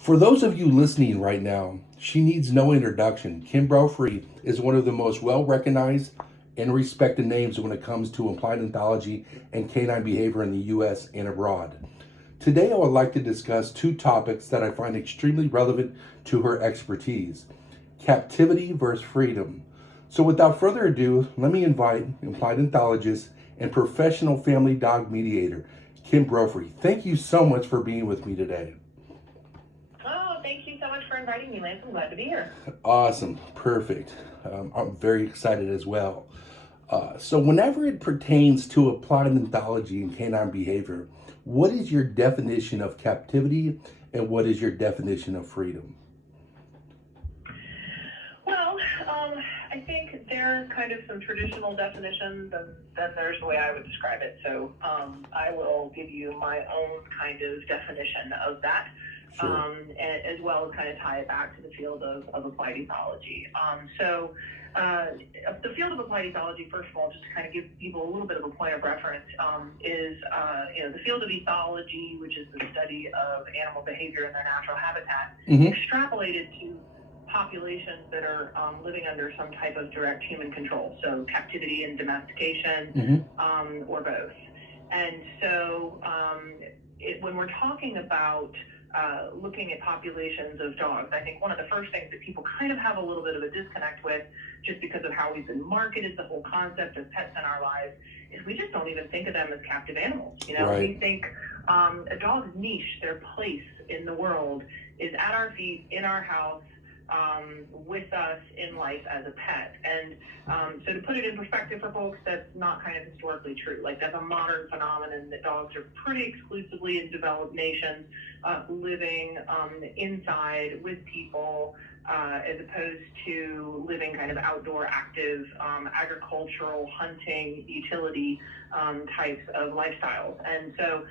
For those of you listening right now, she needs no introduction. Kim BROPHEY is one of the most well recognized and respected names when it comes to applied anthology and canine behavior in the US and abroad. Today, I would like to discuss two topics that I find extremely relevant to her expertise: captivity versus freedom. So, without further ado, let me invite applied anthologist and professional family dog mediator, Kim BROPHEY. Thank you so much for being with me today. Oh, thank you so much for inviting me, Lance. I'm glad to be here. Awesome. Perfect. I'm very excited as well. So, whenever it pertains to applied anthology and canine behavior, what is your definition of captivity and what is your definition of freedom? Well, I think there are kind of some traditional definitions, and then there's the way I would describe it. So I will give you my own kind of definition of that. Sure. As well as kind of tie it back to the field of applied ethology. The field of applied ethology, first of all, just to kind of give people a little bit of a point of reference, is the field of ethology, which is the study of animal behavior in their natural habitat, extrapolated to populations that are living under some type of direct human control, so captivity and domestication, or both. And so when we're talking about looking at populations of dogs, I think one of the first things that people kind of have a little bit of a disconnect with, just because of how we've been marketed the whole concept of pets in our lives, is we just don't even think of them as captive animals. Right. We think a dog's niche, their place in the world, is at our feet, in our house, with us in life as a pet. And so to put it in perspective for folks, that's not kind of historically true. Like, that's a modern phenomenon that dogs are pretty exclusively in developed nations, living inside with people, as opposed to living kind of outdoor, active, agricultural, hunting, utility types of lifestyles. And so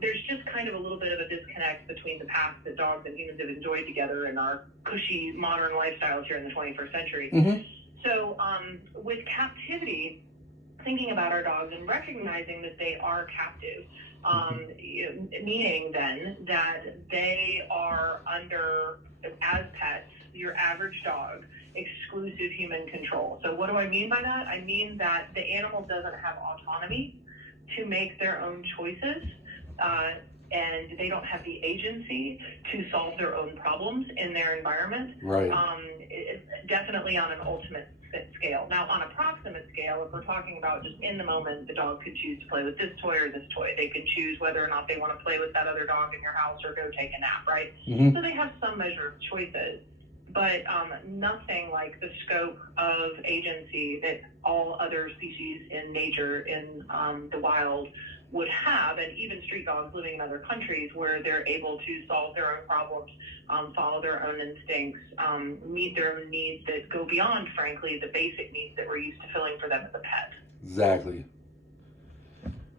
there's just kind of a little bit of a disconnect between the past that dogs and humans have enjoyed together and our cushy modern lifestyles here in the 21st century. So with captivity, thinking about our dogs and recognizing that they are captive, meaning then that they are under, as pets, your average dog, exclusive human control. So what do I mean by that? I mean that the animal doesn't have autonomy to make their own choices, and they don't have the agency to solve their own problems in their environment. Right. Definitely on an ultimate scale. Now, on a proximate scale, if we're talking about just in the moment, the dog could choose to play with this toy or this toy. They could choose whether or not they want to play with that other dog in your house or go take a nap, right? So they have some measure of choices, but nothing like the scope of agency that all other species in nature, in the wild, would have, and even street dogs living in other countries, where they're able to solve their own problems, follow their own instincts, meet their own needs that go beyond, frankly, the basic needs that we're used to filling for them as a pet. Exactly.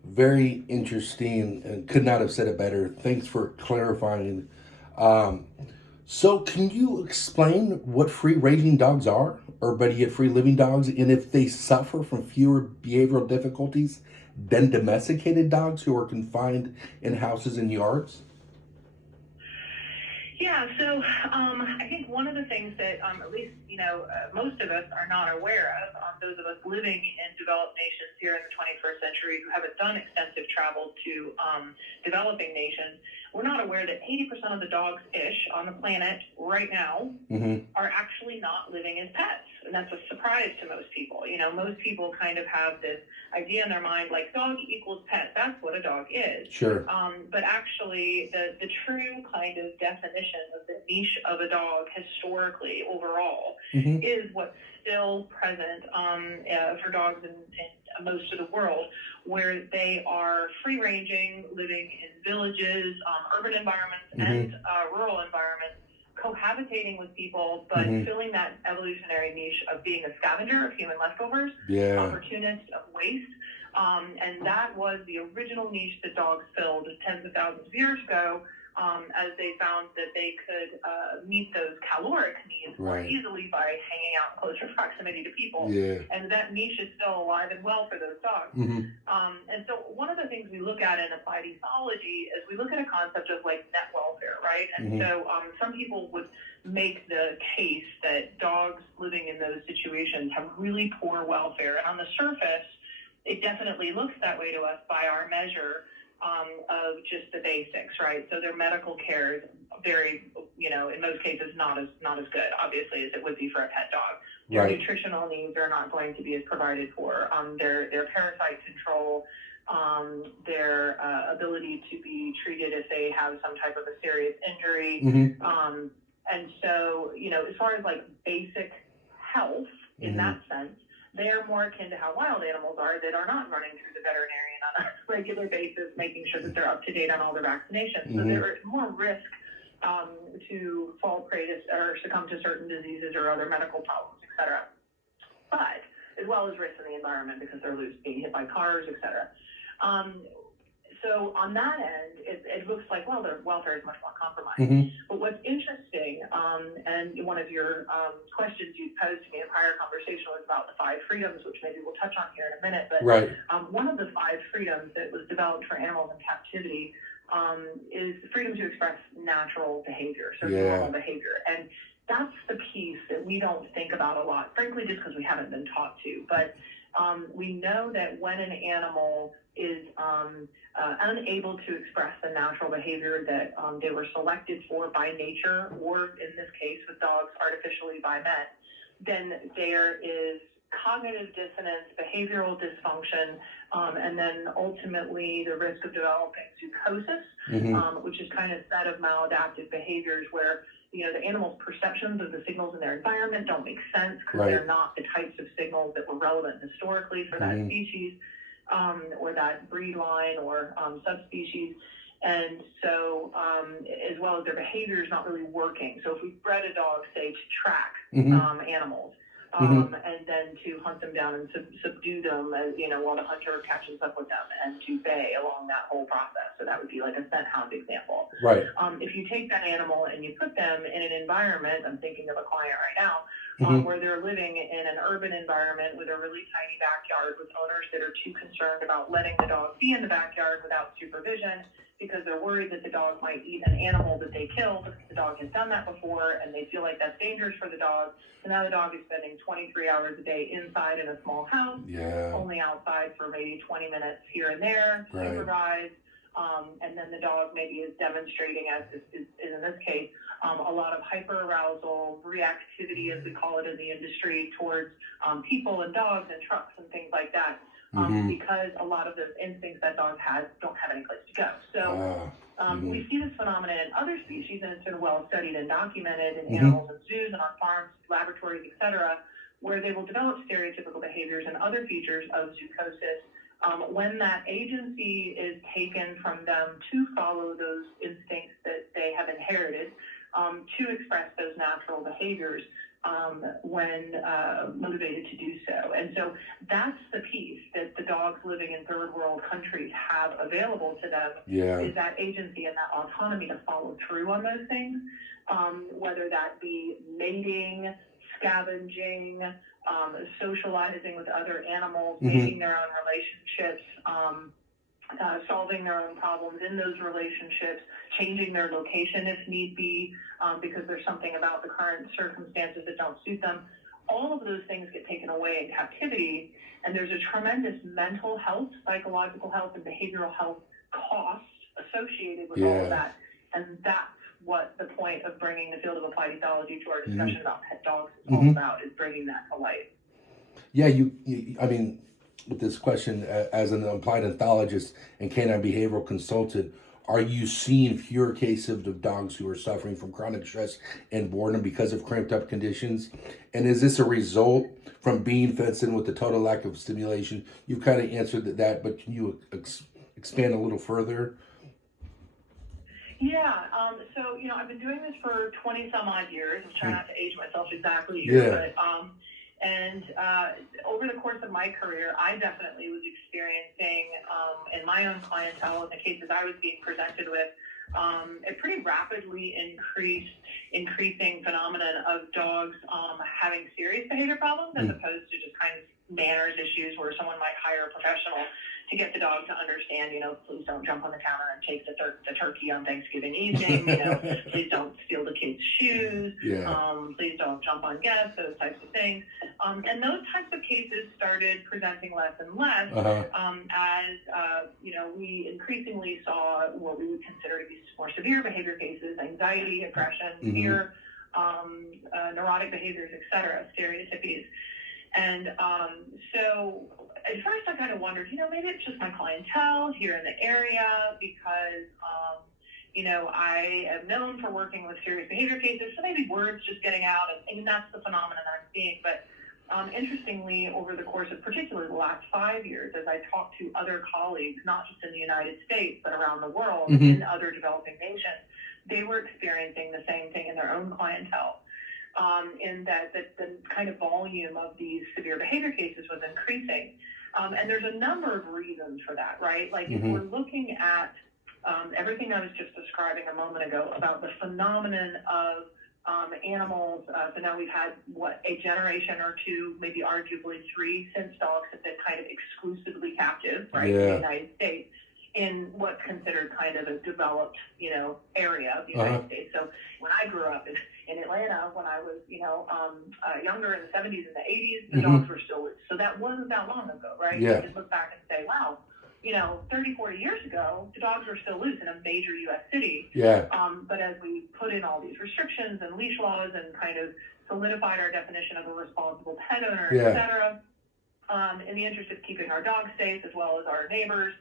Very interesting, and could not have said it better. Thanks for clarifying. So, can you explain what free ranging dogs are, or better yet, free living dogs, and if they suffer from fewer behavioral difficulties than domesticated dogs who are confined in houses and yards? Yeah, so I think one of the things that at least, most of us are not aware of, those of us living in developed nations here in the 21st century who haven't done extensive travel to developing nations, we're not aware that 80% of the dogs-ish on the planet right now are actually not living as pets. And that's a surprise to most people. Most people kind of have this idea in their mind, like, dog equals pet. That's what a dog is. Sure. But actually, the true kind of definition of the niche of a dog historically overall is what's still present for dogs in most of the world, where they are free-ranging, living in villages, urban environments, and rural environments, cohabitating with people, but filling that evolutionary niche of being a scavenger of human leftovers, opportunist of waste. And that was the original niche that dogs filled tens of thousands of years ago, as they found that they could meet those caloric needs more easily by hanging out in closer proximity to people. And that niche is still alive and well for those dogs. And so one of the things we look at in applied ethology is we look at a concept of like net welfare, right? right? And so some people would make the case that dogs living in those situations have really poor welfare. And on the surface, it definitely looks that way to us by our measure of just the basics, right? So their medical care is very, in most cases, not as good, obviously, as it would be for a pet dog. Their nutritional needs are not going to be as provided for. Their parasite control, their ability to be treated if they have some type of a serious injury. And so, as far as like basic health in that sense, they're more akin to how wild animals are that are not running through the veterinarian on a regular basis, making sure that they're up to date on all their vaccinations. So there is more risk to fall prey to or succumb to certain diseases or other medical problems, et cetera. But as well as risks in the environment because they're being hit by cars, et cetera. So on that end, it looks like, well, their welfare is much more compromised. But what's interesting, and one of your questions you posed to me in a prior conversation was about the 5 freedoms, which maybe we'll touch on here in a minute. But one of the 5 freedoms that was developed for animals in captivity is the freedom to express natural behavior, so normal behavior. And that's the piece that we don't think about a lot, frankly, just because we haven't been taught to. But we know that when an animal is unable to express the natural behavior that they were selected for by nature, or in this case with dogs, artificially by men, then there is cognitive dissonance, behavioral dysfunction, and then ultimately the risk of developing psychosis, which is kind of set of maladaptive behaviors where the animal's perceptions of the signals in their environment don't make sense because they're not the types of signals that were relevant historically for that species or that breed line or subspecies. And so, as well as their behavior is not really working. So if we bred a dog, say, to track animals, and then to hunt them down and subdue them, as while the hunter catches up with them, and to bay along that whole process. So that would be like a scent hound example. If you take that animal and you put them in an environment, I'm thinking of a client right now, where they're living in an urban environment with a really tiny backyard with owners that are too concerned about letting the dog be in the backyard without supervision because they're worried that the dog might eat an animal that they killed. The dog has done that before, and they feel like that's dangerous for the dog. So now the dog is spending 23 hours a day inside in a small house, only outside for maybe 20 minutes here and there, supervised. And then the dog maybe is demonstrating, as is in this case, a lot of hyperarousal, reactivity, as we call it in the industry, towards people and dogs and trucks and things like that, because a lot of those instincts that dog has don't have any place to go. So we see this phenomenon in other species, and it's been well studied and documented in animals and zoos and on farms, laboratories, et cetera, where they will develop stereotypical behaviors and other features of zoochosis when that agency is taken from them to follow those instincts that they have inherited, to express those natural behaviors when motivated to do so. And so that's the piece that the dogs living in third world countries have available to them, is that agency and that autonomy to follow through on those things, whether that be mating, scavenging, socializing with other animals, making their own relationships, solving their own problems in those relationships, changing their location if need be, because there's something about the current circumstances that don't suit them. All of those things get taken away in captivity, and there's a tremendous mental health, psychological health, and behavioral health cost associated with all of that. And that's what the point of bringing the field of applied ethology to our discussion about pet dogs is all about, is bringing that to light. Yeah, I mean, with this question, as an applied ethologist and canine behavioral consultant, are you seeing fewer cases of dogs who are suffering from chronic stress and boredom because of cramped up conditions? And is this a result from being fenced in with the total lack of stimulation? You've kind of answered that, but can you expand a little further? Yeah, so, I've been doing this for 20 some odd years. I'm trying not to age myself exactly here, but, over the course of my career, I definitely was experiencing, in my own clientele, in the cases I was being presented with, a pretty rapidly increasing phenomenon of dogs having serious behavior problems as opposed to just kind of manners issues where someone might hire a professional to get the dog to understand, please don't jump on the counter and take the turkey on Thanksgiving evening, please don't steal the kids' shoes, please don't jump on guests, those types of things. And those types of cases started presenting less and less as, we increasingly saw what we would consider to be more severe behavior cases, anxiety, aggression, fear, neurotic behaviors, etc., stereotypies. And so at first I kind of wondered, maybe it's just my clientele here in the area because, I am known for working with serious behavior cases, so maybe word's just getting out, and that's the phenomenon I'm seeing. But interestingly, over the course of particularly the last 5 years, as I talked to other colleagues, not just in the United States, but around the world, in other developing nations, they were experiencing the same thing in their own clientele. In that the kind of volume of these severe behavior cases was increasing. And there's a number of reasons for that, right? Like if we're looking at everything I was just describing a moment ago about the phenomenon of animals, so now we've had, a generation or two, maybe arguably three, since dogs have been kind of exclusively captive, right, in the United States, in what's considered kind of a developed, area of the United States. So when I grew up in Atlanta, when I was, younger in the 70s and the 80s, the dogs were still loose. So that wasn't that long ago, right? Yeah. You can look back and say, wow, 30, 40 years ago, the dogs were still loose in a major U.S. city. Yeah. But as we put in all these restrictions and leash laws and kind of solidified our definition of a responsible pet owner, et cetera, in the interest of keeping our dogs safe as well as our neighbors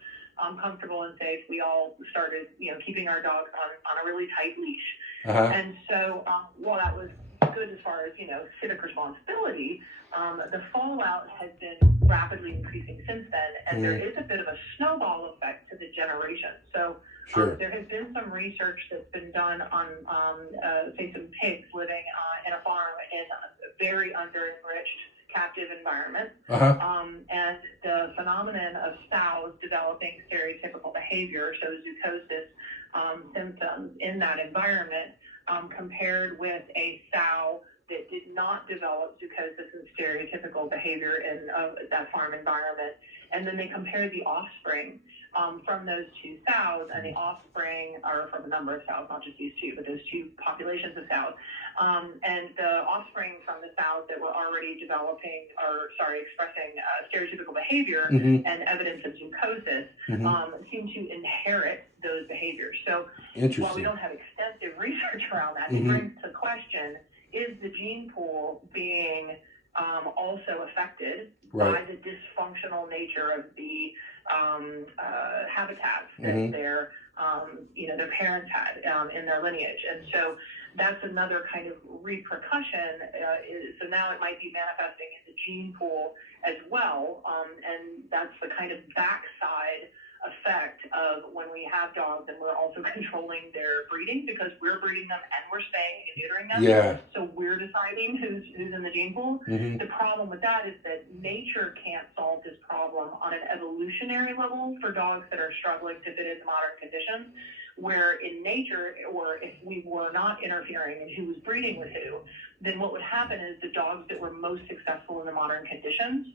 comfortable and safe, we all started, keeping our dogs on a really tight leash. And so while that was good as far as, civic responsibility, the fallout has been rapidly increasing since then, and there is a bit of a snowball effect to the generation. So there has been some research that's been done on, say, some pigs living in a farm in a very under-enriched captive environment, and the phenomenon of sows developing stereotypical behavior, so zoochosis symptoms in that environment, compared with a sow that did not develop zoochosis and stereotypical behavior in that farm environment. And then they compared the offspring from those two sows, and the offspring are from a number of sows, not just these two, but those two populations of sows. And the offspring from the sows that were already expressing stereotypical behavior and evidence of zoochosis seem to inherit those behaviors. So while we don't have extensive research around that, it brings to question, is the gene pool being also affected by the dysfunctional nature of the habitats that their parents had in their lineage? And so that's another kind of repercussion. So now it might be manifesting in the gene pool as well, and that's the kind of backside effect of when we have dogs and we're also controlling their breeding, because we're breeding them and we're spaying and neutering them. Yeah. So we're deciding who's in the gene pool. The problem with that is that nature can't solve this problem on an evolutionary level for dogs that are struggling to fit into modern conditions, where in nature, or if we were not interfering in who was breeding with who, then what would happen is the dogs that were most successful in the modern conditions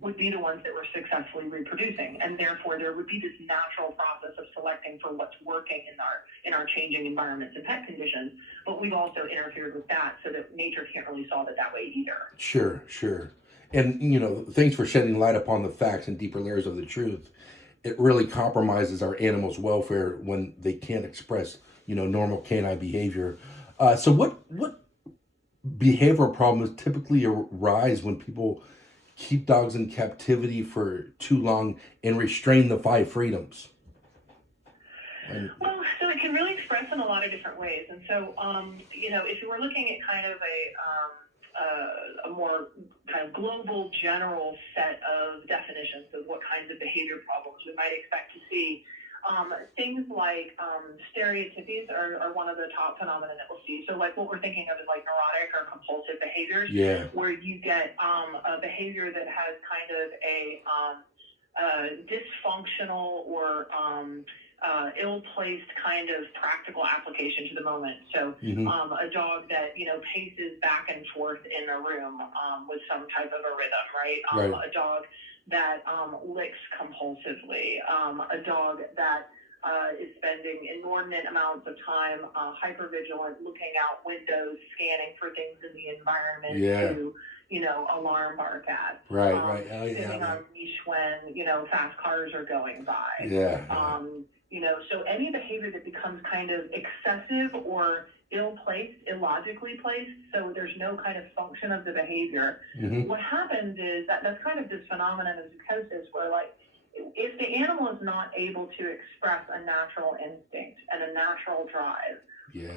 would be the ones that were successfully reproducing, and therefore there would be this natural process of selecting for what's working in our changing environments and pet conditions. But we've also interfered with that, so that nature can't really solve it that way either. Sure. And thanks for shedding light upon the facts and deeper layers of the truth. It really compromises our animals' welfare when they can't express normal canine behavior. So what behavioral problems typically arise when people keep dogs in captivity for too long and restrain the 5 freedoms? Well, so it can really express in a lot of different ways. And so, if you were looking at kind of a more kind of global, general set of definitions of what kinds of behavior problems we might expect to see, things like stereotypies are one of the top phenomena that we'll see. So like what we're thinking of is like neurotic or compulsive behaviors, where you get a behavior that has kind of a dysfunctional or ill-placed kind of practical application to the moment. So a dog that, paces back and forth in a room with some type of a rhythm, right? A dog that licks compulsively, a dog that is spending inordinate amounts of time hypervigilant, looking out windows, scanning for things in the environment to, alarm bark at. Right. Sitting on leash when, fast cars are going by. So any behavior that becomes kind of excessive or ill-placed, illogically placed, so there's no kind of function of the behavior. What happens is that's kind of this phenomenon of psychosis where, like, if the animal is not able to express a natural instinct and a natural drive,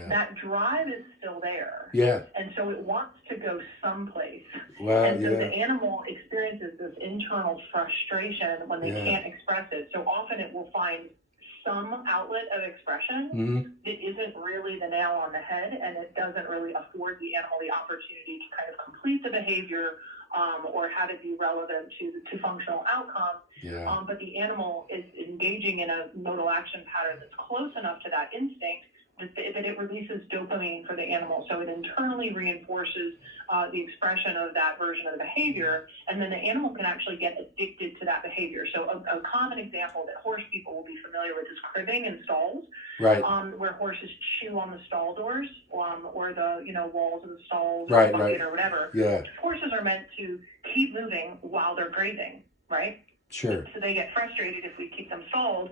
that drive is still there. And so it wants to go someplace. And so the animal experiences this internal frustration when they can't express it. So often it will find some outlet of expression that isn't really the nail on the head, and it doesn't really afford the animal the opportunity to kind of complete the behavior or have it be relevant to functional outcome. But the animal is engaging in a modal action pattern that's close enough to that instinct that it releases dopamine for the animal. So it internally reinforces the expression of that version of the behavior, and then the animal can actually get addicted to that behavior. So a common example that horse people will be familiar with is cribbing in stalls, where horses chew on the stall doors or the walls of the stalls or the bucket or whatever. Horses are meant to keep moving while they're grazing, right? Sure. So they get frustrated if we keep them stalled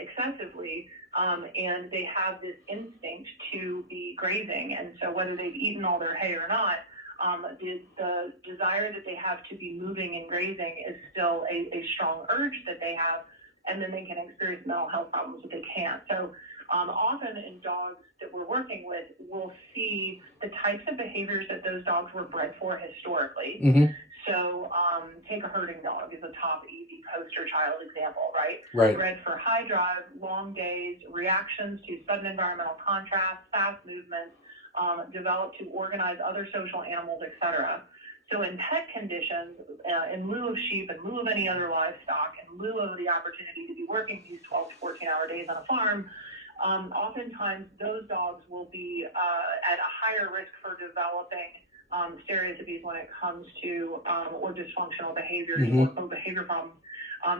excessively, and they have this instinct to be grazing. And so whether they've eaten all their hay or not, the desire that they have to be moving and grazing is still a strong urge that they have, and then they can experience mental health problems if they can't. So often in dogs that we're working with, we'll see the types of behaviors that those dogs were bred for historically. So take a herding dog as a top easy poster child example, right? Bred for high drive, long days, reactions to sudden environmental contrast, fast movements, developed to organize other social animals, etc. So in pet conditions, in lieu of sheep, in lieu of any other livestock, in lieu of the opportunity to be working these 12 to 14-hour days on a farm, oftentimes those dogs will be at a higher risk for developing stereotypies when it comes to or dysfunctional behaviors or behavior problems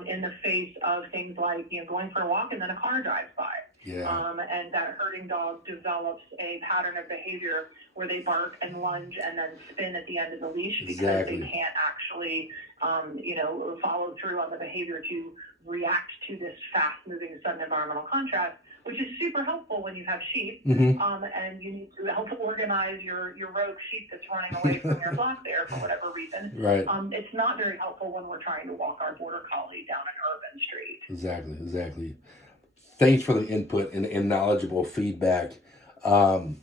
in the face of things like going for a walk and then a car drives by. And that herding dog develops a pattern of behavior where they bark and lunge and then spin at the end of the leash because they can't actually follow through on the behavior to react to this fast-moving sudden environmental contrast, which is super helpful when you have sheep, and you need to help organize your rogue sheep that's running away from your flock there for whatever reason. It's not very helpful when we're trying to walk our border collie down an urban street. Exactly. Thanks for the input and knowledgeable feedback. I'm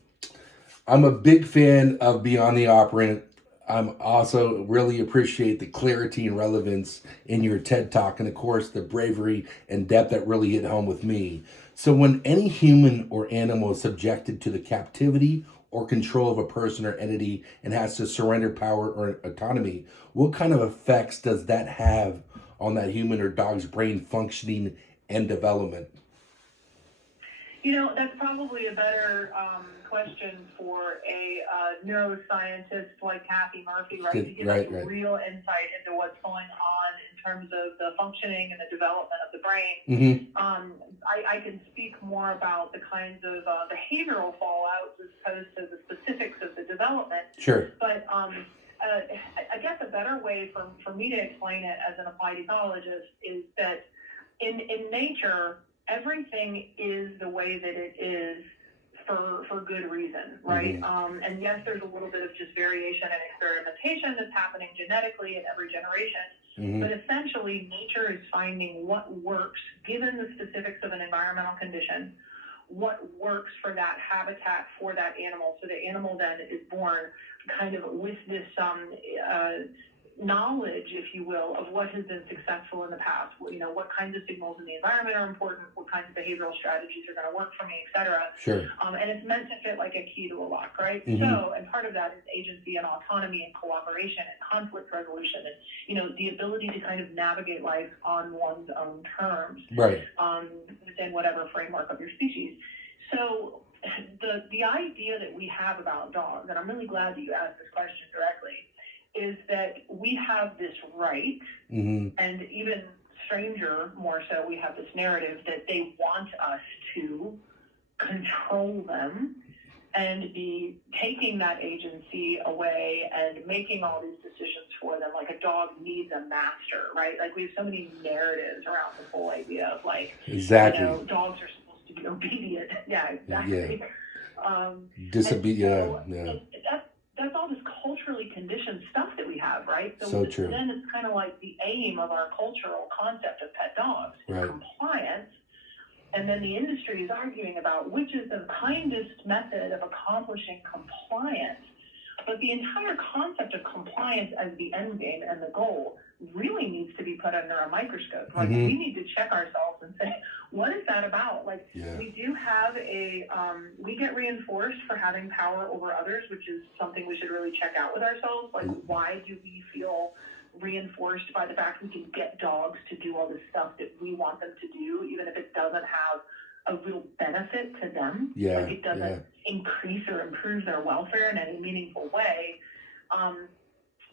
a big fan of Beyond the Operant. I'm also really appreciate the clarity and relevance in your TED Talk, and of course the bravery and depth that really hit home with me. So when any human or animal is subjected to the captivity or control of a person or entity and has to surrender power or autonomy, what kind of effects does that have on that human or dog's brain functioning and development? That's probably a better question for a neuroscientist like Kathy Murphy, right? To give us real insight into what's going on in terms of the functioning and the development of the brain. I can speak more about the kinds of behavioral fallouts as opposed to the specifics of the development. But I guess a better way for me to explain it as an applied ecologist is that in nature, everything is the way that it is for good reason, right? And yes, there's a little bit of just variation and experimentation that's happening genetically in every generation, but essentially nature is finding what works given the specifics of an environmental condition, what works for that habitat for that animal. So the animal then is born kind of with this knowledge, if you will, of what has been successful in the past. What kinds of signals in the environment are important, what kinds of behavioral strategies are going to work for me, et cetera. And it's meant to fit like a key to a lock, right? So, and part of that is agency and autonomy and cooperation and conflict resolution and, the ability to kind of navigate life on one's own terms, within whatever framework of your species. So the idea that we have about dogs, and I'm really glad that you asked this question directly, is that we have this right, and even stranger more so, we have this narrative that they want us to control them and be taking that agency away and making all these decisions for them. Like a dog needs a master, right? Like we have so many narratives around this whole idea of like, Exactly. dogs are supposed to be obedient. Yeah, exactly. Disobedient. That's all this culturally conditioned stuff that we have, right? So true. Then it's kind of like the aim of our cultural concept of pet dogs, right. Compliance. And then the industry is arguing about which is the kindest method of accomplishing compliance. But the entire concept of compliance as the end game and the goal really needs to be put under a microscope. Like we need to check ourselves and say, what is that about? Like we do have we get reinforced for having power over others, which is something we should really check out with ourselves. Like why do we feel reinforced by the fact we can get dogs to do all this stuff that we want them to do, even if it doesn't have a real benefit to them? Like it doesn't increase or improve their welfare in any meaningful way.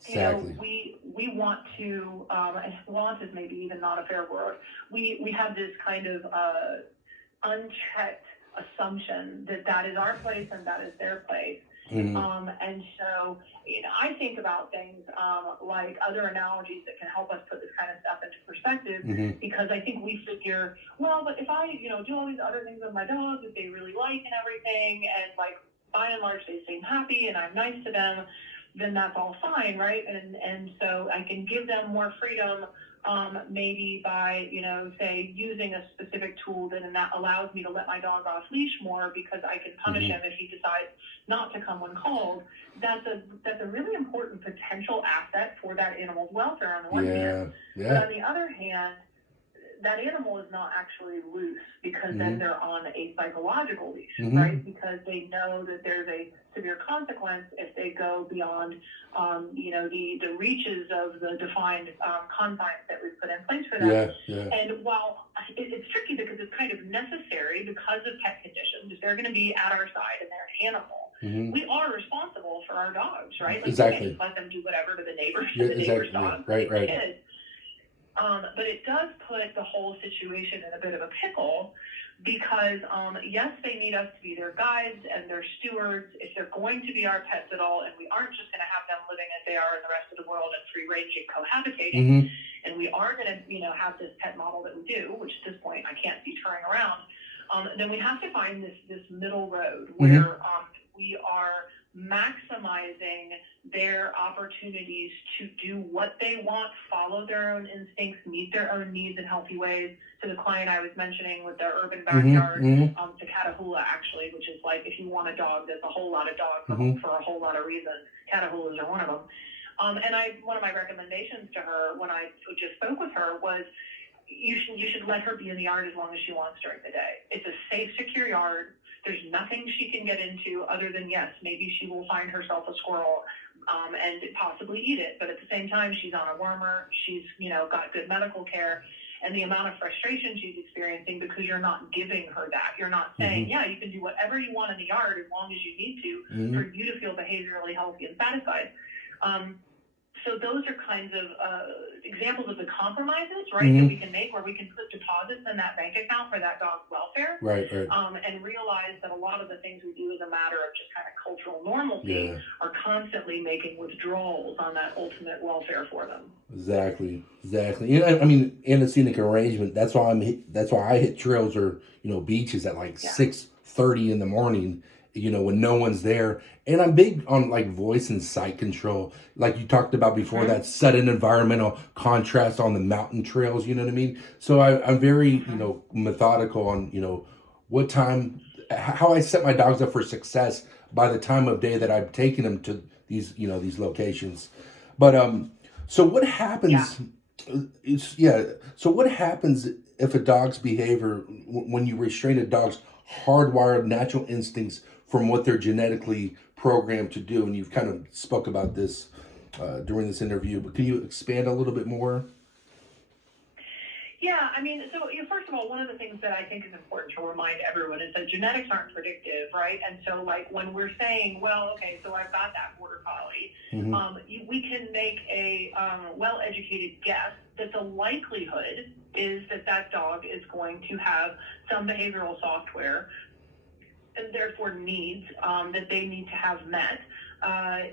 Exactly. We want to, want is maybe even not a fair word. We have this kind of unchecked assumption that is our place and that is their place. And so, I think about things like other analogies that can help us put this kind of stuff into perspective, because I think we figure, well, but if I, do all these other things with my dogs that they really like and everything, and like by and large they seem happy and I'm nice to them, then that's all fine, right? And so I can give them more freedom, maybe by, say, using a specific tool that allows me to let my dog off leash more because I can punish him if he decides not to come when called. That's a really important potential asset for that animal's welfare on the one hand. But on the other hand, that animal is not actually loose because then they're on a psychological leash, right? Because they know that there's a severe consequence if they go beyond, the reaches of the defined confines that we've put in place for them. And while it's tricky because it's kind of necessary because of pet conditions, if they're going to be at our side and they're an animal, we are responsible for our dogs, right? Like we can't just let them do whatever to the neighbors and the neighbors' dogs, right? Kids. But it does put the whole situation in a bit of a pickle because, yes, they need us to be their guides and their stewards if they're going to be our pets at all, and we aren't just going to have them living as they are in the rest of the world and free-ranging, cohabitating, and we are going to, have this pet model that we do, which at this point I can't see turning around, then we have to find this middle road where we are maximizing their opportunities to do what they want, follow their own instincts, meet their own needs in healthy ways. To the client I was mentioning with their urban backyard, to Catahoula actually, which is like if you want a dog, there's a whole lot of dogs for a whole lot of reasons. Catahoulas are one of them. And one of my recommendations to her when I just spoke with her was, you should let her be in the yard as long as she wants during the day. It's a safe, secure yard. There's nothing she can get into other than, yes, maybe she will find herself a squirrel and possibly eat it. But at the same time, she's on a wormer. She's, got good medical care. And the amount of frustration she's experiencing because you're not giving her that. You're not saying, yeah, you can do whatever you want in the yard as long as you need to for you to feel behaviorally healthy and satisfied. So those are kinds of examples of the compromises, right, that we can make where we can put deposits in that bank account for that dog's welfare. And realize that a lot of the things we do as a matter of just kind of cultural normalcy are constantly making withdrawals on that ultimate welfare for them. Exactly. I mean, in a scenic arrangement, that's why I hit trails or, beaches at like 6:30 in the morning, when no one's there. And I'm big on like voice and sight control. Like you talked about before, that sudden environmental contrast on the mountain trails, you know what I mean? So I'm very, methodical on, what time, how I set my dogs up for success by the time of day that I'm taking them to these, these locations. But, so what happens, so what happens if a dog's behavior, when you restrain a dog's hardwired natural instincts from what they're genetically programmed to do? And you've kind of spoke about this during this interview, but can you expand a little bit more? Yeah, I mean, so first of all, one of the things that I think is important to remind everyone is that genetics aren't predictive, right? And so, like, when we're saying, well, okay, so I've got that border collie, we can make a well-educated guess that the likelihood is that that dog is going to have some behavioral software and therefore needs that they need to have met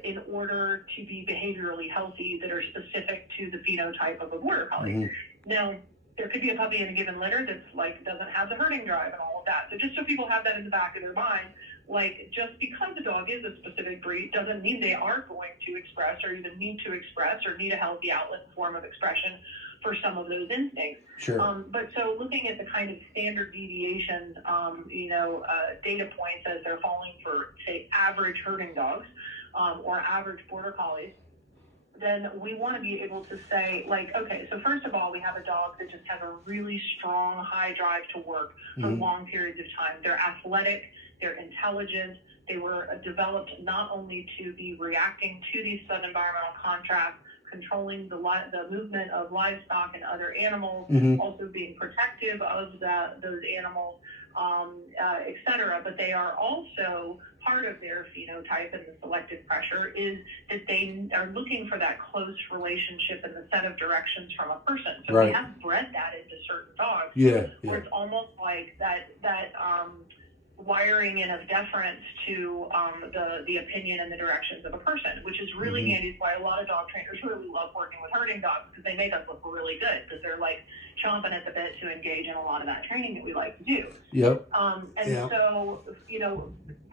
in order to be behaviorally healthy that are specific to the phenotype of a border collie. Now, there could be a puppy in a given litter that's like doesn't have the herding drive and all of that. So just so people have that in the back of their mind, like just because the dog is a specific breed doesn't mean they are going to express or even need to express or need a healthy outlet form of expression for some of those instincts. Sure. But so looking at the kind of standard deviation, data points as they're falling for, say, average herding dogs or average border collies, then we want to be able to say, like, okay, so first of all, we have a dog that just has a really strong, high drive to work for long periods of time. They're athletic, they're intelligent, they were developed not only to be reacting to these sudden environmental contrasts, controlling the movement of livestock and other animals, also being protective of those animals, et cetera. But they are also part of their phenotype and the selective pressure is that they are looking for that close relationship and the set of directions from a person. So we have bred that into certain dogs. Where it's almost like that wiring in of deference to the opinion and the directions of a person, which is really handy. It's why a lot of dog trainers really love working with herding dogs, because they make us look really good, because they're like chomping at the bit to engage in a lot of that training that we like to do. So,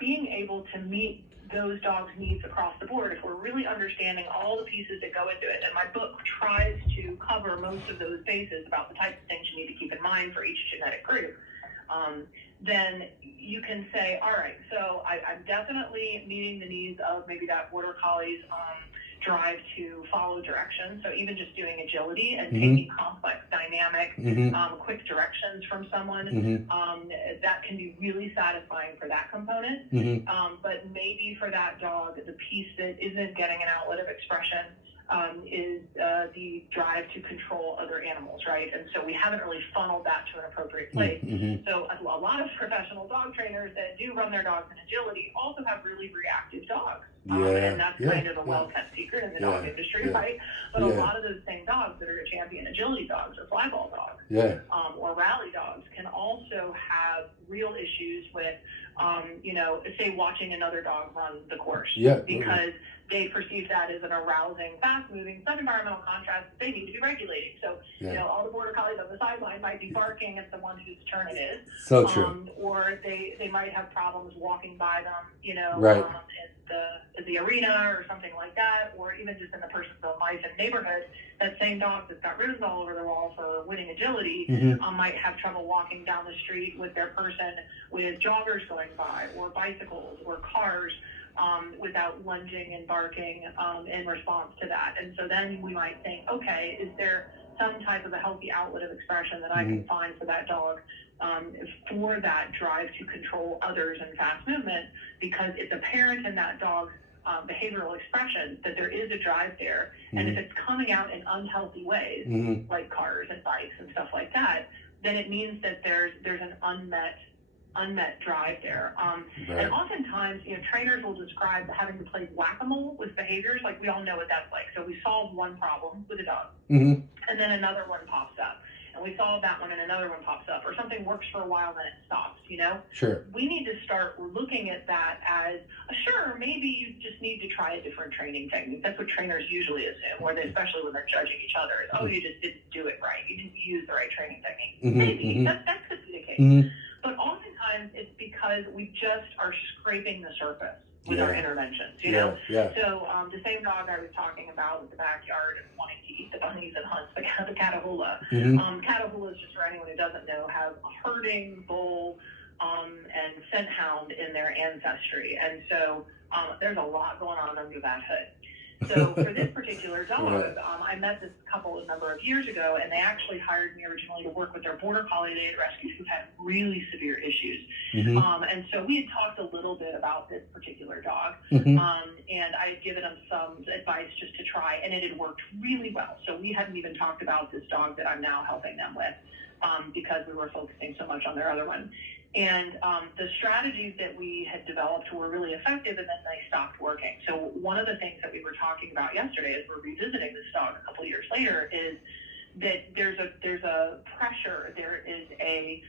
being able to meet those dogs' needs across the board, if we're really understanding all the pieces that go into it, and my book tries to cover most of those bases about the types of things you need to keep in mind for each genetic group, then you can say, all right, so I'm definitely meeting the needs of maybe that border collie's drive to follow directions. So even just doing agility and taking complex, dynamic, quick directions from someone, that can be really satisfying for that component. But maybe for that dog, the piece that isn't getting an outlet of expression is the drive to control other animals, right? And so we haven't really funneled that to an appropriate place. So a lot of professional dog trainers that do run their dogs in agility also have really reactive dogs. And that's kind of a well-kept secret in the dog industry, right? But a lot of those same dogs that are champion agility dogs or flyball dogs or rally dogs can also have real issues with, say watching another dog run the course. Because they perceive that as an arousing, fast-moving, sub-environmental contrast that they need to be regulating. So, all the border collies on the sideline might be barking at the one whose turn it is. So true. Or they might have problems walking by them, in the arena or something like that, or even just in the person's own life and neighborhood. That same dog that's got ribs all over the wall for winning agility might have trouble walking down the street with their person with joggers going by, or bicycles, or cars, without lunging and barking in response to that. And so then we might think, okay, is there some type of a healthy outlet of expression that I can find for that dog for that drive to control others and fast movement, because it's apparent in that dog's behavioral expression that there is a drive there. And if it's coming out in unhealthy ways, like cars and bikes and stuff like that, then it means that there's an unmet drive there. And oftentimes, trainers will describe having to play whack-a-mole with behaviors. Like, we all know what that's like. So we solve one problem with a dog, and then another one pops up. And we solve that one and another one pops up. Or something works for a while, then it stops, Sure. We need to start looking at that as, sure, maybe you just need to try a different training technique. That's what trainers usually assume, especially when they're judging each other. Oh, you just didn't do it right. You didn't use the right training technique. Maybe. That could be the case. But oftentimes it's because we just are scraping the surface with our interventions, So the same dog I was talking about with the backyard and wanting to eat the bunnies and hunts, the Catahoula. Catahoulas, just for anyone who doesn't know, have herding, bull, and scent hound in their ancestry. And so there's a lot going on under that hood. So for this particular dog, Right. I met this couple a number of years ago, and they actually hired me originally to work with their border collie they had rescued who had really severe issues. And so we had talked a little bit about this particular dog, and I had given them some advice just to try, and it had worked really well. So we hadn't even talked about this dog that I'm now helping them with, because we were focusing so much on their other one. And the strategies that we had developed were really effective, and then they stopped working. So one of the things that we were talking about yesterday, as we're revisiting this dog a couple years later, is that there's a pressure, there is a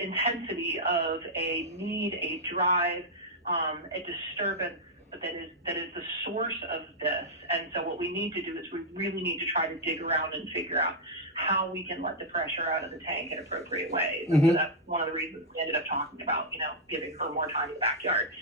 intensity of a need, a drive, a disturbance that is the source of this. And so what we need to do is we really need to try to dig around and figure out how we can let the pressure out of the tank in appropriate ways. So that's one of the reasons we ended up talking about, giving her more time in the backyard.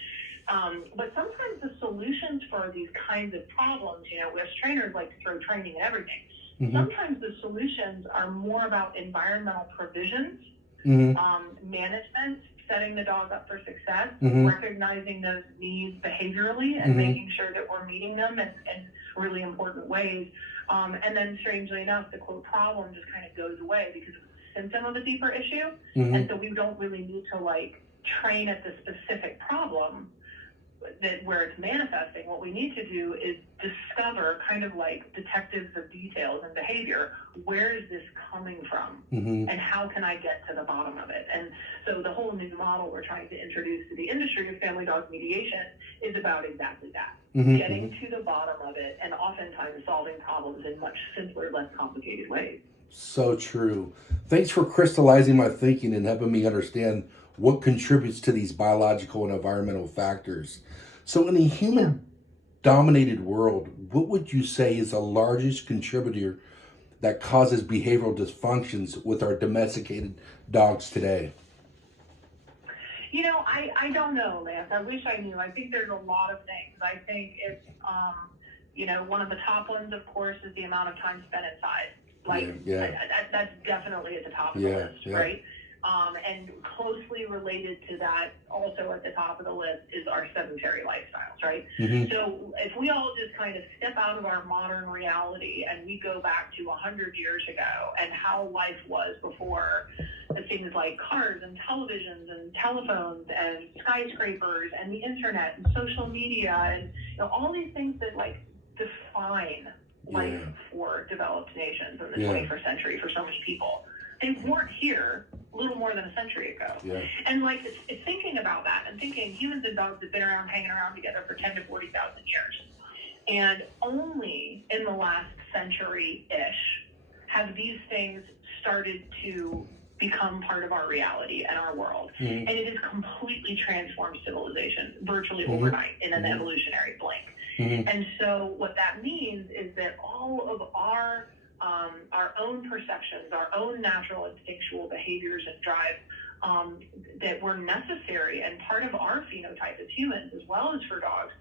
But sometimes the solutions for these kinds of problems, as trainers like to throw training and everything, sometimes the solutions are more about environmental provisions, management, setting the dog up for success, recognizing those needs behaviorally and making sure that we're meeting them in really important ways. And then strangely enough, the quote problem just kind of goes away because it's a symptom of a deeper issue. And so we don't really need to train at the specific problem where it's manifesting. What we need to do is discover, kind of like detectives of details and behavior, where is this coming from and how can I get to the bottom of it? And so the whole new model we're trying to introduce to the industry of family dog mediation is about exactly that, getting to the bottom of it and oftentimes solving problems in much simpler, less complicated ways. So true. Thanks for crystallizing my thinking and helping me understand what contributes to these biological and environmental factors. So in a human-dominated world, what would you say is the largest contributor that causes behavioral dysfunctions with our domesticated dogs today? I don't know, Lance. I wish I knew. I think there's a lot of things. I think it's, one of the top ones, of course, is the amount of time spent inside. That's definitely at the top of the list, right? And closely related to that, also at the top of the list, is our sedentary lifestyles, right? So if we all just kind of step out of our modern reality and we go back to 100 years ago and how life was before things like cars and televisions and telephones and skyscrapers and the internet and social media and all these things that define life for developed nations in the 21st century for so many people. They weren't here a little more than a century ago. And it's thinking about that and thinking humans and dogs have been around, hanging around together for 10 to 40,000 years. And only in the last century-ish have these things started to become part of our reality and our world. And it has completely transformed civilization virtually overnight in an evolutionary blink. And so what that means is that all of our own perceptions, our own natural instinctual behaviors and drives that were necessary and part of our phenotype as humans, as well as for dogs,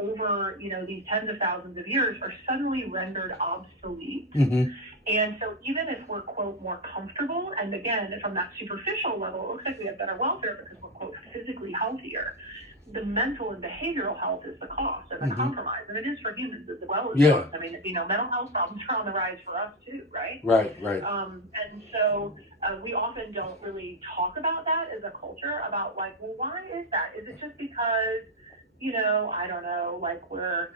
over these tens of thousands of years, are suddenly rendered obsolete. And so even if we're, quote, more comfortable, and again, from that superficial level, it looks like we have better welfare because we're, quote, physically healthier, the mental and behavioral health is the cost and the compromise. And it is for humans as well as dogs. I mean, mental health problems are on the rise for us too, right? Right. And so we often don't really talk about that as a culture, about why is that? Is it just because, I don't know, we're,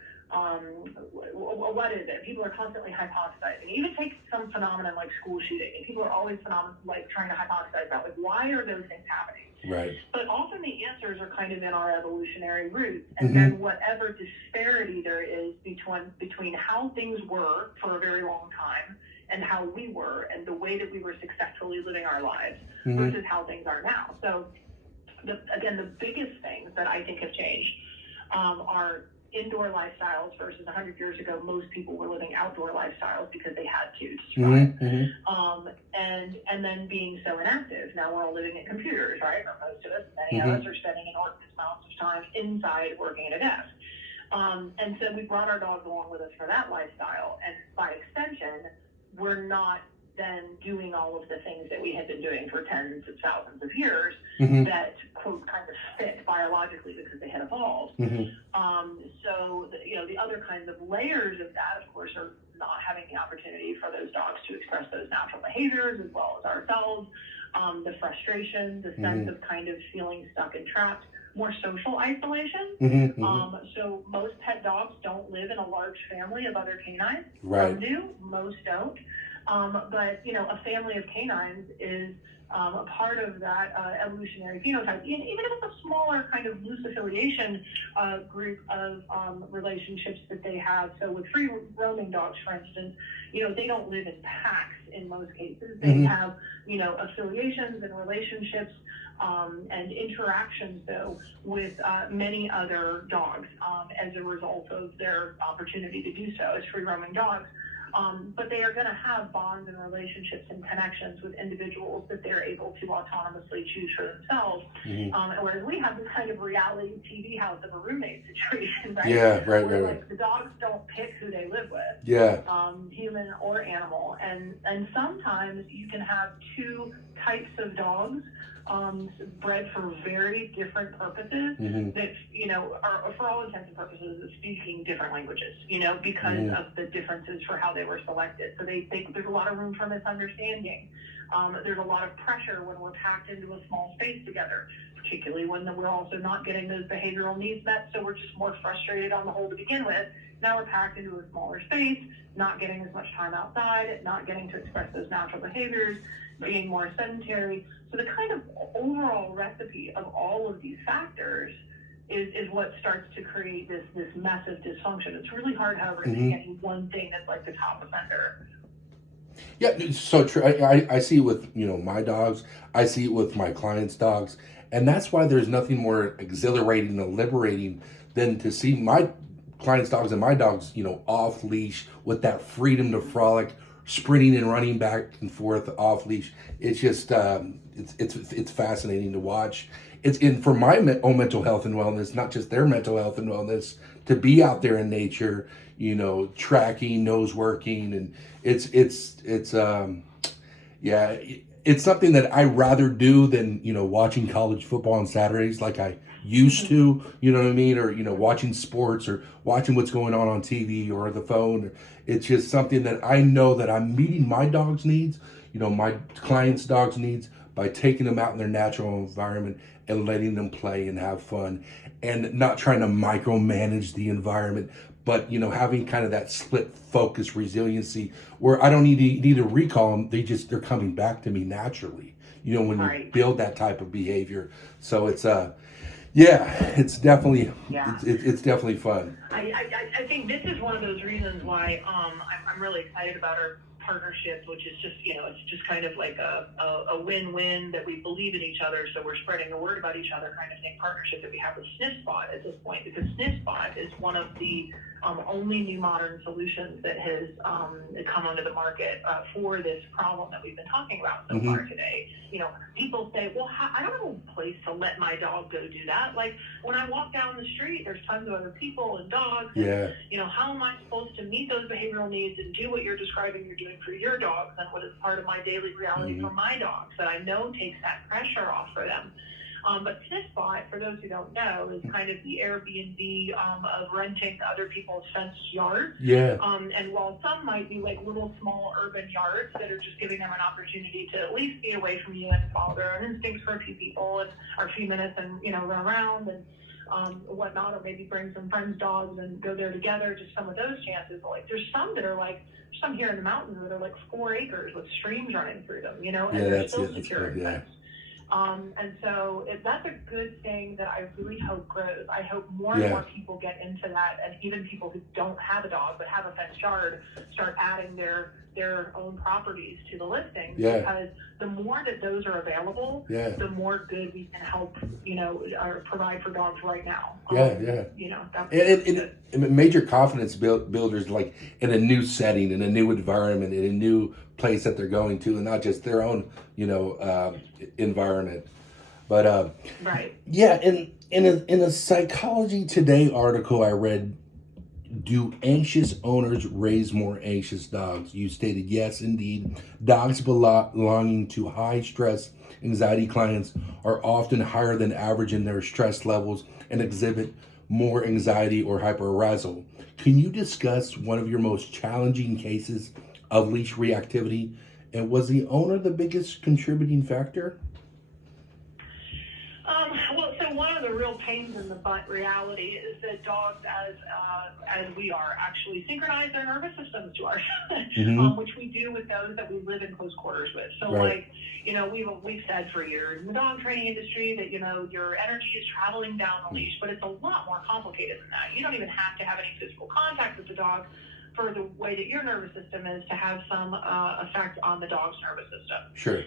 what is it? People are constantly hypothesizing. Even take some phenomenon like school shooting, and people are always trying to hypothesize about why are those things happening. Right. But often the answers are kind of in our evolutionary roots, and then whatever disparity there is between how things were for a very long time and how we were, and the way that we were successfully living our lives versus how things are now. So, the biggest things that I think have changed are indoor lifestyles versus 100 years ago. Most people were living outdoor lifestyles because they had to survive. And then being so inactive. Now we're all living at computers, right? Or most of us, many of us are spending enormous amounts of time inside working at a desk. And so we brought our dogs along with us for that lifestyle. And by extension, we're not then doing all of the things that we had been doing for tens of thousands of years that, quote, kind of fit biologically because they had evolved. so, the other kinds of layers of that, of course, are not having the opportunity for those dogs to express those natural behaviors as well as ourselves. The frustration, the sense of kind of feeling stuck and trapped, more social isolation. So most pet dogs don't live in a large family of other canines. Right. Some do, most don't. But a family of canines is a part of that evolutionary phenotype. Even if it's a smaller kind of loose affiliation group of relationships that they have. So with free roaming dogs, for instance, they don't live in packs in most cases. They have, affiliations and relationships and interactions, though, with many other dogs as a result of their opportunity to do so as free roaming dogs. But they are going to have bonds and relationships and connections with individuals that they're able to autonomously choose for themselves. Whereas we have this kind of reality TV house of a roommate situation, right? Yeah, right. The dogs don't pick who they live with. Yeah. Human or animal. And sometimes you can have two types of dogs bred for very different purposes that, are for all intents and purposes speaking different languages, because of the differences for how they were selected. So there's a lot of room for misunderstanding. There's a lot of pressure when we're packed into a small space together, particularly when we're also not getting those behavioral needs met. So we're just more frustrated on the whole to begin with. Now we're packed into a smaller space, not getting as much time outside, not getting to express those natural behaviors, being more sedentary. So the kind of overall recipe of all of these factors is what starts to create this massive dysfunction. It's really hard, however, to see any one thing that's like the top offender. Yeah, it's so true. I see it with, my dogs. I see it with my clients' dogs. And that's why there's nothing more exhilarating and liberating than to see my clients' dogs and my dogs, off leash with that freedom to frolic, sprinting and running back and forth off leash. It's just it's fascinating to watch. It's in for my own mental health and wellness, not just their mental health and wellness, to be out there in nature, tracking, nose working, and it's something that I rather do than watching college football on Saturdays like I used to, you know what I mean, or watching sports or watching what's going on TV or the phone. It's just something that I know that I'm meeting my dog's needs, my clients' dog's needs, by taking them out in their natural environment and letting them play and have fun, and not trying to micromanage the environment, but having kind of that split focus resiliency where I don't need to recall them. They're coming back to me naturally, when you build that type of behavior. So it's it's definitely it's definitely fun. I think this is one of those reasons why I'm really excited about our partnership, which is just, it's just kind of like a win-win that we believe in each other, so we're spreading the word about each other kind of thing, partnership that we have with SniffSpot at this point, because SniffSpot is one of the only new modern solutions that has come onto the market for this problem that we've been talking about so far today. People say, well, I don't have a place to let my dog go do that. Like, when I walk down the street, there's tons of other people and dogs. Yeah. And, how am I supposed to meet those behavioral needs and do what you're describing you're doing for your dogs and what is part of my daily reality for my dogs that I know takes that pressure off for them? But SniffSpot, for those who don't know, is kind of the Airbnb of renting other people's fenced yards. Yeah. And while some might be like little small urban yards that are just giving them an opportunity to at least be away from you and follow their own instincts for a few people and or a few minutes and run around and whatnot, or maybe bring some friends' dogs and go there together. Just some of those chances. But like, there's some that are like some here in the mountains that are like 4 acres with streams running through them. And they're still secure and fenced. And so that's a good thing that I really hope grows. I hope more and more people get into that, and even people who don't have a dog but have a fenced yard start adding their own properties to the listing, because the more that those are available, the more good we can help, or provide for dogs right now. And major confidence builders, like in a new setting, in a new environment, in a new place that they're going to, and not just their own, environment. But in a Psychology Today article I read, do anxious owners raise more anxious dogs? You stated yes, indeed. Dogs belonging to high stress anxiety clients are often higher than average in their stress levels and exhibit more anxiety or hyperarousal. Can you discuss one of your most challenging cases of leash reactivity? And was the owner the biggest contributing factor? Well, so one of the real pains in the butt reality is that dogs, as we are, actually synchronize their nervous systems to ours, Mm-hmm. which we do with those that we live in close quarters with. So, Right. like, we've said for years in the dog training industry that your energy is traveling down the leash, but it's a lot more complicated than that. You don't even have to have any physical contact with the dog for the way that your nervous system is to have some effect on the dog's nervous system. Sure.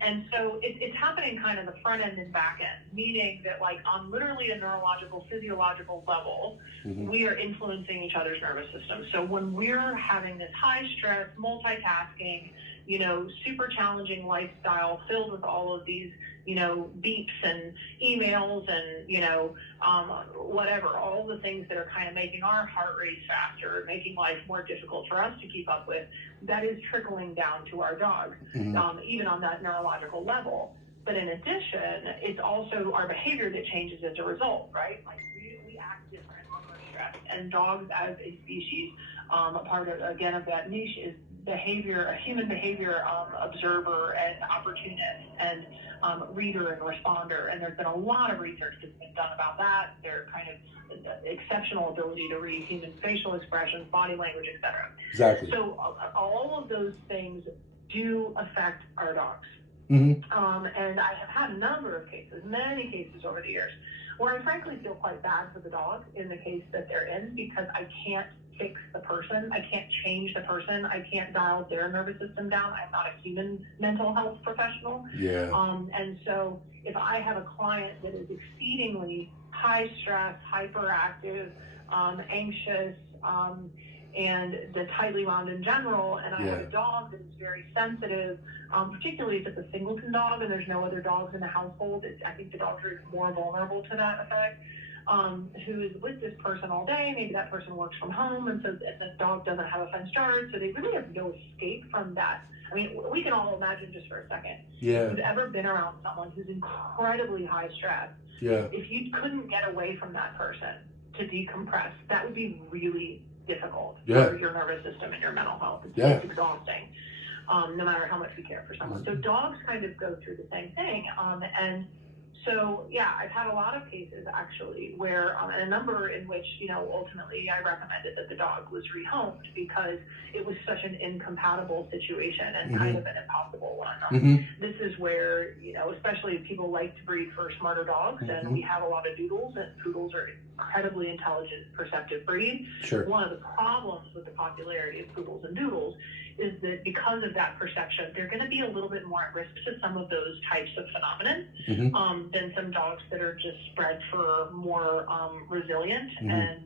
And so it's happening kind of the front end and back end, meaning that like on literally a neurological, physiological level, Mm-hmm. we are influencing each other's nervous system. So when we're having this high stress, multitasking, super challenging lifestyle filled with all of these, beeps and emails and, whatever, all the things that are kind of making our heart race faster, making life more difficult for us to keep up with, that is trickling down to our dogs, Mm-hmm. even on that neurological level. But in addition, it's also our behavior that changes as a result, right? Like we act different when we're stressed. And dogs as a species, a part of, again, of that niche is behavior, a human behavior observer and opportunist and reader and responder. And there's been a lot of research that's been done about that. Their kind of exceptional ability to read human facial expressions, body language, etc. Exactly. So all of those things do affect our dogs. Mm-hmm. And I have had a number of cases, many cases over the years, where I frankly feel quite bad for the dog in the case that they're in because I can't fix the person. I can't change the person. I can't dial their nervous system down. I'm not a human mental health professional. Yeah. And so if I have a client that is exceedingly high stress, hyperactive, anxious, and the tightly wound in general, and I have a dog that is very sensitive, particularly if it's a singleton dog and there's no other dogs in the household, I think the dogs are more vulnerable to that effect, who is with this person all day. Maybe that person works from home, and so the dog doesn't have a fenced yard, so they really have no escape from that. I mean, we can all imagine just for a second, if you've ever been around someone who's incredibly high stress, if you couldn't get away from that person to decompress, that would be really difficult for your nervous system and your mental health. It's exhausting, no matter how much we care for someone. So dogs kind of go through the same thing. And so, yeah, I've had a lot of cases actually where, and a number in which, ultimately I recommended that the dog was rehomed because it was such an incompatible situation and kind of an impossible one. This is where, especially people like to breed for smarter dogs, and we have a lot of doodles, and poodles are incredibly intelligent, perceptive breed. Sure. One of the problems with the popularity of poodles and doodles is that because of that perception, they're going to be a little bit more at risk to some of those types of phenomenon than some dogs that are just bred for more resilient and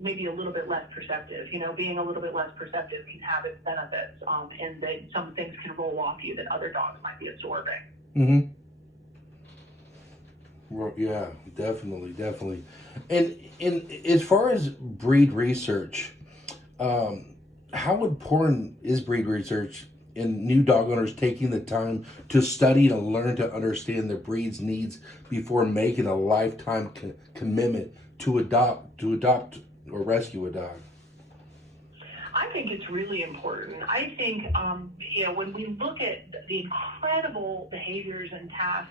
maybe a little bit less perceptive. Being a little bit less perceptive can have its benefits, and that some things can roll off you that other dogs might be absorbing. Mm-hmm. Well, yeah, definitely. And as far as breed research, how important is breed research in new dog owners taking the time to study and learn to understand the breed's needs before making a lifetime commitment to adopt or rescue a dog? I think it's really important. I think, when we look at the incredible behaviors and tasks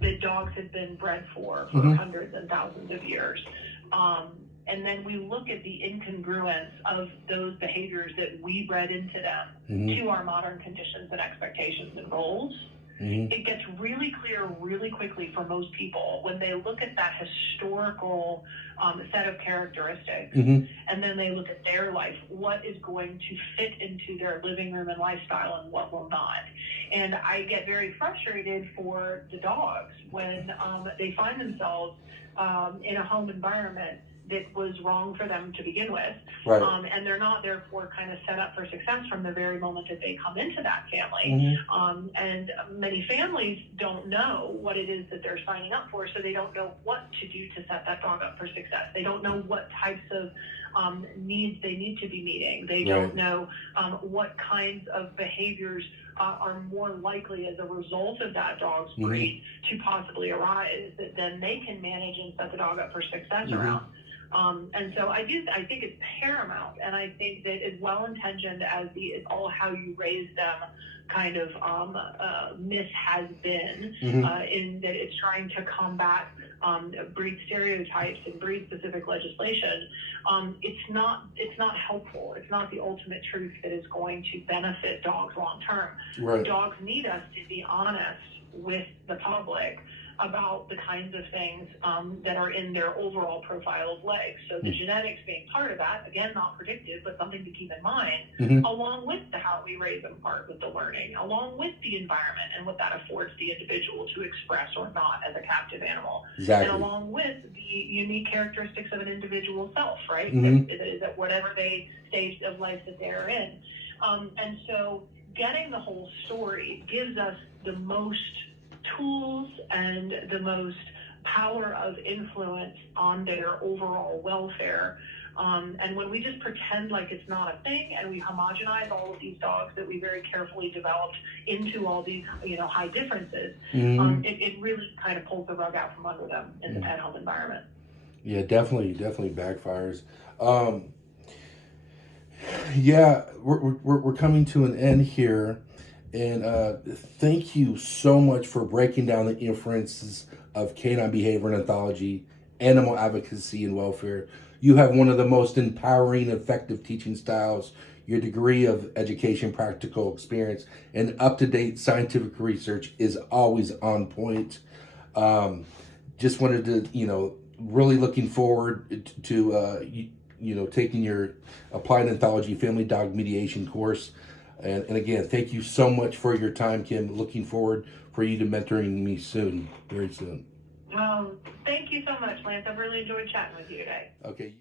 that dogs have been bred for hundreds and thousands of years, and then we look at the incongruence of those behaviors that we bred into them to our modern conditions and expectations and goals, it gets really clear really quickly for most people when they look at that historical set of characteristics and then they look at their life, what is going to fit into their living room and lifestyle and what will not. And I get very frustrated for the dogs when they find themselves in a home environment that was wrong for them to begin with. Right. And they're not therefore kind of set up for success from the very moment that they come into that family. And many families don't know what it is that they're signing up for, so they don't know what to do to set that dog up for success. They don't know what types of needs they need to be meeting. They don't know what kinds of behaviors are more likely as a result of that dog's breed to possibly arise that then they can manage and set the dog up for success around. And so I think it's paramount, and I think that as well-intentioned as it's all how you raise them kind of myth has been, in that it's trying to combat breed stereotypes and breed-specific legislation. It's not helpful. It's not the ultimate truth that is going to benefit dogs long-term. Right. Dogs need us to be honest with the public about the kinds of things that are in their overall profile of legs. So the genetics being part of that, again, not predictive, but something to keep in mind, along with how we raise them part with the learning, along with the environment and what that affords the individual to express or not as a captive animal. Exactly. And along with the unique characteristics of an individual self, right? That is at whatever stage of life that they're in. And so getting the whole story gives us the most tools and the most power of influence on their overall welfare. And when we just pretend like it's not a thing and we homogenize all of these dogs that we very carefully developed into all these, high differences, it really kind of pulls the rug out from under them in the pet home environment. Yeah, definitely backfires. Yeah, we're coming to an end here. And thank you so much for breaking down the inferences of canine behavior and ethology, animal advocacy, and welfare. You have one of the most empowering, effective teaching styles. Your degree of education, practical experience, and up-to-date scientific research is always on point. Just wanted to, really looking forward to, taking your Applied Ethology Family Dog Mediation course. And again, thank you so much for your time, Kim. Looking forward for you to mentoring me very soon. Thank you so much, Lance. I've really enjoyed chatting with you today. Okay.